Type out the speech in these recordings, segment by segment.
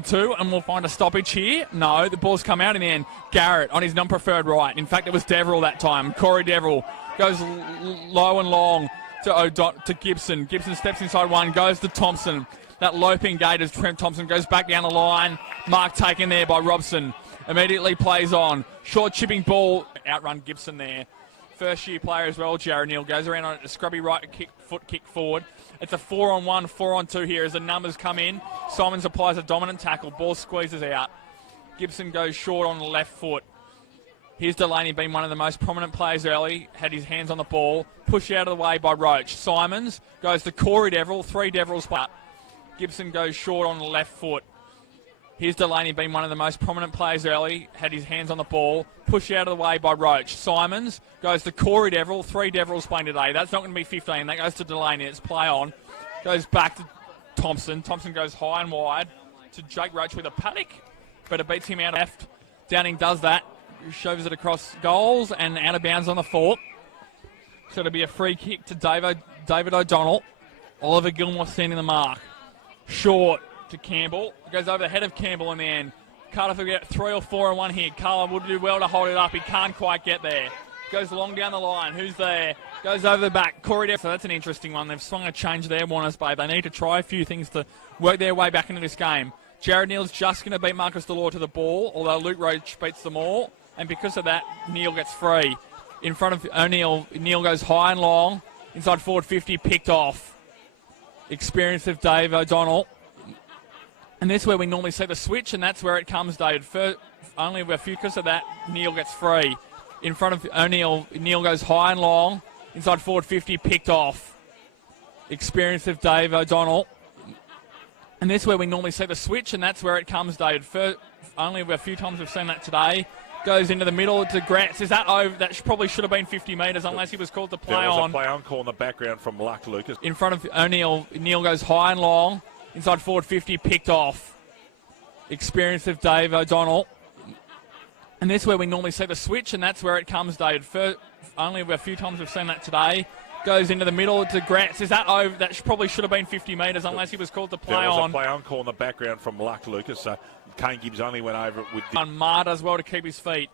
Two, and we'll find a stoppage here. No, the ball's come out in the end. Garrett on his non-preferred right. In fact, it was Deverill that time. Corey Deverill goes low and long to Gibson. Gibson steps inside one, goes to Thompson. That loping gate as Trent Thompson goes back down the line. Mark taken there by Robson. Immediately plays on. Short chipping ball. Outrun Gibson there. First year player as well, Jared Neal. Goes around on a scrubby right foot kick forward. It's a 4-on-1, 4-on-2 here as the numbers come in. Simons applies a dominant tackle. Ball squeezes out. Gibson goes short on the left foot. Here's Delaney, been one of the most prominent players early. Had his hands on the ball. Pushed out of the way by Roach. Simons goes to Corey Deverill. 3 Devirills play. Gibson goes short on the left foot. Here's Delaney, been one of the most prominent players early. Had his hands on the ball. Pushed out of the way by Roach. Simons goes to Corey Deverill. 3 Devirills playing today. That's not going to be 15. That goes to Delaney. It's play on. Goes back to Thompson. Thompson goes high and wide to Jake Roach with a paddock. But it beats him out left. Downing does that. Shoves it across goals and out of bounds on the fork. So it'll be a free kick to David O'Donnell. Oliver Gilmore sending the mark. Short to Campbell. Goes over the head of Campbell in the end. Carter will get 3 or 4 in one here. Carter would do well to hold it up. He can't quite get there. Goes long down the line. Who's there? Goes over the back. Corey Deverill. So that's an interesting one. They've swung a change there, Warners Bay. They need to try a few things to work their way back into this game. Jared Neal's just going to beat Marcus Delore to the ball, although Luke Roach beats them all. And because of that, Neal gets free. In front of O'Neill, Neal goes high and long. Inside forward 50, picked off. Experience of Dave O'Donnell. And this is where we normally see the switch, and that's where it comes, David. Only a few because of that, Neal gets free. In front of O'Neill, Neal goes high and long. Inside forward 50, picked off. Experience of Dave O'Donnell. And this is where we normally see the switch, and that's where it comes, David. Only a few times we've seen that today. Goes into the middle to Gratz. Is that over? That probably should have been 50 metres unless he was called to play on. There was a play on call in the background from Luck Lucas. In front of O'Neill, Neal goes high and long. Inside forward 50, picked off. Experience of Dave O'Donnell. And this is where we normally see the switch, and that's where it comes, David. Only a few times we've seen that today. Goes into the middle to Gratz. Is that over? That probably should have been 50 metres unless he was called to play on. There was a play on call in the background from Luck Lucas. So Kane Gibbs only went over it with... On Mar does well to keep his feet.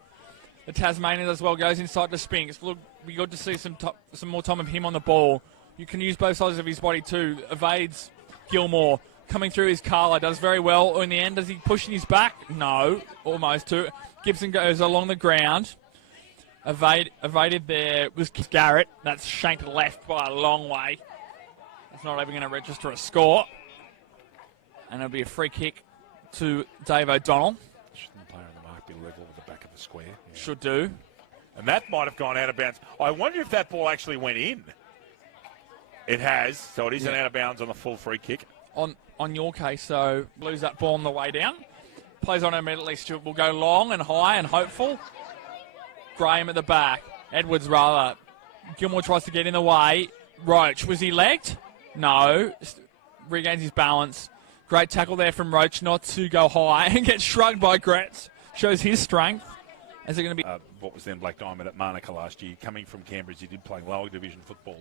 The Tasmanian does well, goes inside to Spinks. Look, be good to see some more time of him on the ball. You can use both sides of his body too. Evades Gilmore. Coming through his Carla, does very well. In the end, does he push in his back? No, almost to. Gibson goes along the ground. Evaded there was Garrett. That's shanked left by a long way. That's not even going to register a score. And it'll be a free kick to Dave O'Donnell. Shouldn't the player on the mark be level with the back of the square? Yeah. Should do. And that might have gone out of bounds. I wonder if that ball actually went in. It has, so it is an out of bounds on the full free kick. On your case, so lose that ball on the way down. Plays on immediately. Stewart will go long and high and hopeful. Graham at the back. Edwards rather. Gilmore tries to get in the way. Roach, was he legged? No. Regains his balance. Great tackle there from Roach not to go high and gets shrugged by Gratz. Shows his strength. Is it going to be... what was then Black Diamond at Manuka last year. Coming from Cambridge, he did play lower division football.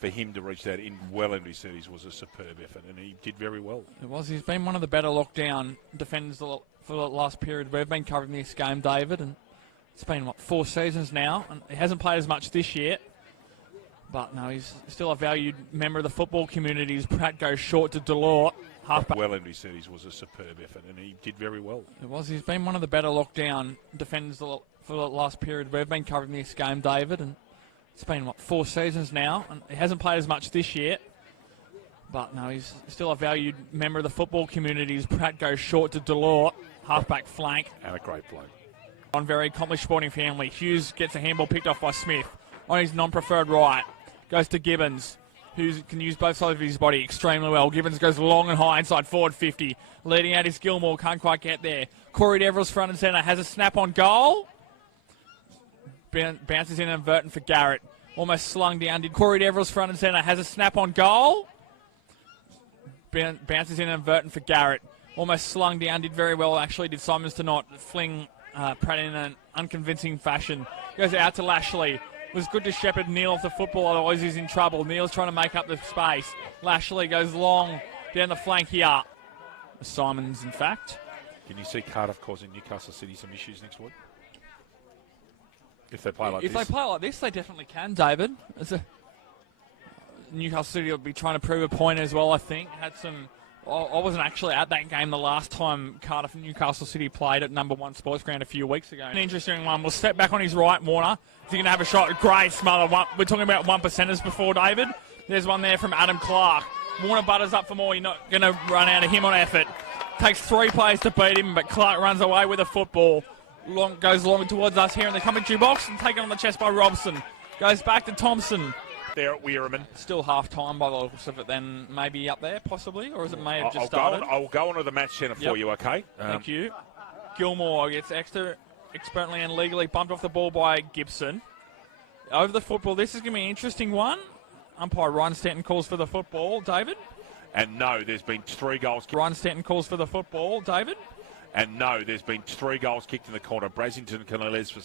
For him to reach that well into his 30s was a superb effort, and he did very well. It was. He's been one of the better lockdown defenders for the last period. We've been covering this game, David, and it's been, 4 seasons now, and he hasn't played as much this year. But no, he's still a valued member of the football community. His Pratt goes short to Delort. Halfback. Well into his 30s was a superb effort, and he did very well. It was. He's been one of the better lockdown defenders for the last period. We've been covering this game, David, and it's been, 4 seasons now, and he hasn't played as much this year. But no, he's still a valued member of the football community. His Pratt goes short to Delort. Halfback flank. And a great bloke. On very accomplished sporting family. Hughes gets a handball picked off by Smith. On his non-preferred right. Goes to Gibbons, who can use both sides of his body extremely well. Gibbons goes long and high inside forward 50. Leading out is Gilmore, can't quite get there. Corey Deverill's front and centre, has a snap on goal. Bounces in inadvertent for Garrett. Almost slung down. Did Corey Deverill's front and centre, has a snap on goal. Bounces in inadvertent for Garrett. Almost slung down, did very well actually. Did Simons to not fling Pratt in an unconvincing fashion. Goes out to Lashley. Was good to shepherd Neal off the football, otherwise he's in trouble. Neal's trying to make up the space. Lashley goes long down the flank here. Simons, in fact. Can you see Cardiff causing Newcastle City some issues next week? If they play like If this? they play like this, they definitely can, David. Newcastle City will be trying to prove a point as well, I think. I wasn't actually at that game the last time Cardiff and Newcastle City played at number 1 Sports Ground a few weeks ago. An interesting one. We'll step back on his right, Warner. Is he going to have a shot? Great smother. We're talking about 1%ers before, David. There's one there from Adam Clark. Warner butters up for more. You're not going to run out of him on effort. Takes 3 players to beat him, but Clark runs away with a football. Goes long towards us here in the commentary box and taken on the chest by Robson. Goes back to Thompson. There at Weirman. Still half-time by the looks of it, then maybe up there, possibly, or as it may have just started. I'll go onto the match centre for you, okay? Thank you. Gilmore gets expertly and legally bumped off the ball by Gibson. Over the football, this is going to be an interesting one. Umpire Ryan Stanton calls for the football. David? And no, there's been 3 goals. Ryan Stanton calls for the football. David? And no, there's been 3 goals kicked in the corner. Brasington, Canales for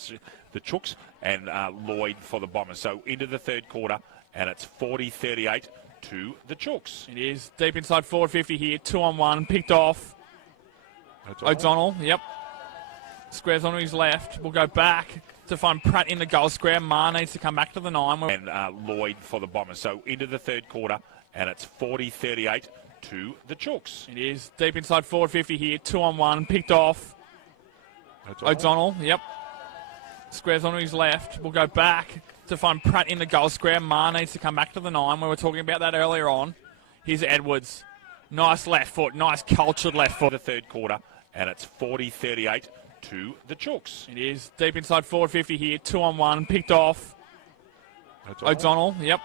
the Chooks and Lloyd for the Bombers. So into the third quarter, and it's 40-38 to the Chooks. It is deep inside forward 50 here. 2-on-1, picked off. O'Donnell, yep. Squares onto his left. We'll go back to find Pratt in the goal square. Marr needs to come back to the 9. And Lloyd for the Bombers. So into the third quarter, and it's 40-38 to the Chooks. It is deep inside forward 50 here. 2-on-1, picked off. O'Donnell, yep. Squares onto his left. We'll go back to find Pratt in the goal square. Marr needs to come back to the 9. We were talking about that earlier on. Here's Edwards. Nice left foot. Nice cultured left foot. The third quarter, and it's 40-38 to the Chooks. It is deep inside forward 50 here. 2-on-1, picked off. O'Donnell, yep.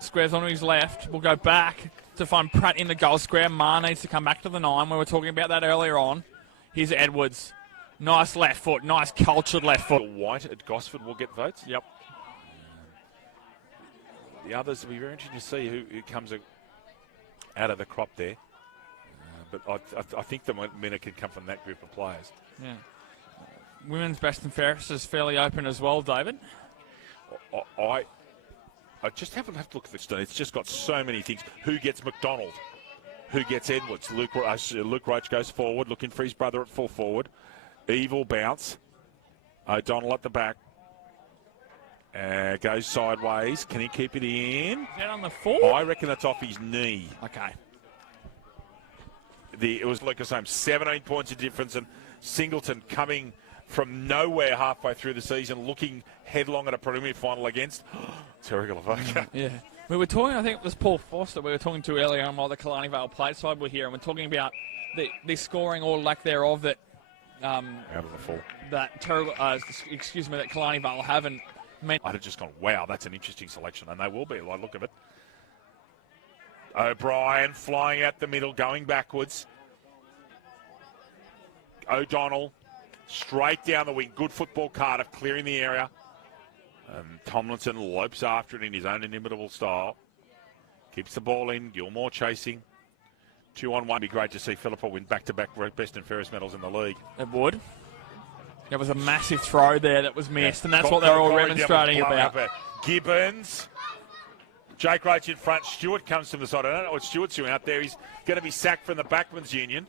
Squares onto his left. We'll go back to find Pratt in the goal square. Marr needs to come back to the 9. We were talking about that earlier on. Here's Edwards. Nice left foot. Nice cultured left foot. White at Gosford will get votes. Yep. The others will be very interesting to see who comes out of the crop there. But I think the winner can come from that group of players. Yeah. Women's best and fairest is fairly open as well, David. I just haven't have to look at this. It's just got so many things. Who gets McDonald? Who gets Edwards? Luke Roach goes forward, looking for his brother at full forward. Evil bounce. O'Donnell at the back. Goes sideways. Can he keep it in? Is that on the 4? I reckon that's off his knee. Okay. It was Lucas Holmes, 17 points of difference, and Singleton coming from nowhere halfway through the season, looking headlong at a preliminary final against Terry Lavoca. Yeah. We were talking, I think it was Paul Foster we were talking to earlier on while the Killarney Vale plate side were here, and we're talking about the scoring or lack thereof that out of the 4. that Killarney Vale haven't. I'd have just gone, wow, that's an interesting selection, and they will be, by the look of it. O'Brien flying out the middle, going backwards. O'Donnell straight down the wing. Good football, Cardiff, clearing the area. Tomlinson lopes after it in his own inimitable style. Keeps the ball in. Gilmore chasing. 2-on-1. It'd be great to see Philippa win back-to-back best and fairest medals in the league. It would. There was a massive throw there that was missed, and that's what they're all remonstrating about. Gibbons. Jake Roach in front. Stewart comes from the side. I don't know what Stewart's doing out there. He's going to be sacked from the Backman's Union.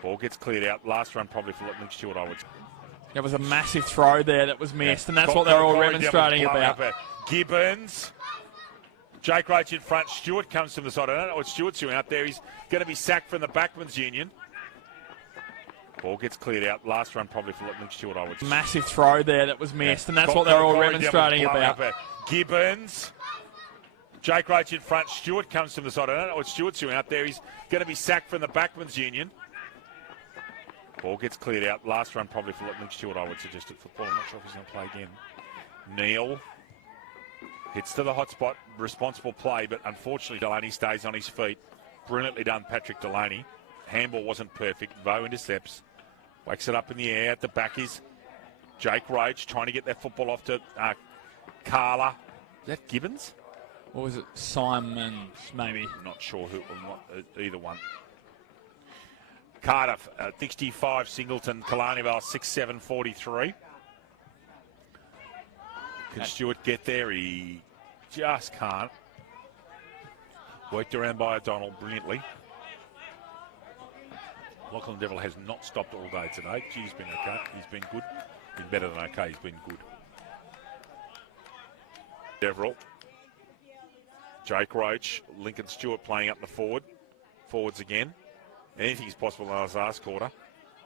Ball gets cleared out. Last run probably for Luke Stewart, I would say. There was a massive throw there that was missed, and that's what they're all remonstrating about. Gibbons. Jake Roach in front. Stewart comes from the side. I don't know what Stewart's doing out there. He's going to be sacked from the Backman's Union. Ball gets cleared out. Last run probably for Luke Stewart, I would say. Massive throw there that was missed, and that's what they're all remonstrating about. Gibbons. Jake Roach in front. Stewart comes from the side. I don't know what Stewart's doing out there. He's going to be sacked from the Backman's Union. Ball gets cleared out. Last run probably for Luke Stewart, I would suggest at football. I'm not sure if he's going to play again. Neal hits to the hot spot. Responsible play, but unfortunately Delaney stays on his feet. Brilliantly done, Patrick Delaney. Handball wasn't perfect. Vo intercepts. Wakes it up in the air. At the back is Jake Roach trying to get that football off to Carla. Is that Gibbons? Or was it Simons, maybe? Not sure who. Either one. Cardiff, 65, Singleton, Killarney Vale, 6-7, 43. Can Stewart get there? He just can't. Worked around by O'Donnell brilliantly. Lachlan Devil has not stopped all day today. He's been okay. He's been good. Been better than okay. He's been good. Deverell. Jake Roach. Lincoln Stewart playing up the forward. Forwards again. Anything's possible in the last quarter.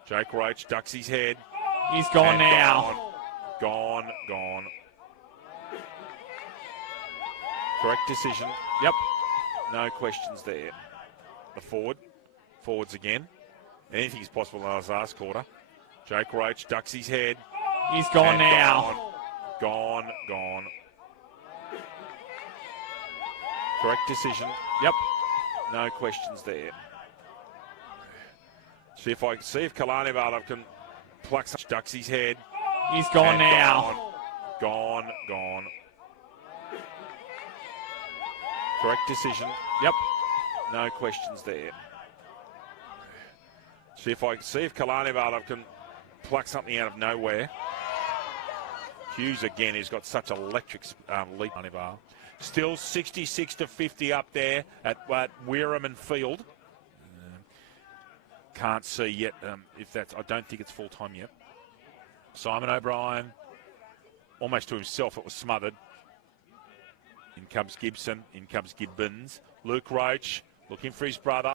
Jake Roach ducks his head. He's gone now. Gone. Correct decision. Yep. No questions there. The forward. Forwards again. Anything's possible in the last quarter. Jake Roach ducks his head. He's gone now. Gone. Correct decision. Yep. No questions there. See if Kalani Barlow can pluck some. Ducks his head. He's gone now. Gone. Correct decision. Yep. No questions there. See if Kalani Barlow can pluck something out of nowhere. Hughes again, who's got such electric leap. Still 66-50 up there at Weirham and Field. Can't see yet if that's. I don't think it's full time yet. Simon O'Brien, almost to himself, it was smothered. In comes Gibson, in comes Gibbons. Luke Roach looking for his brother.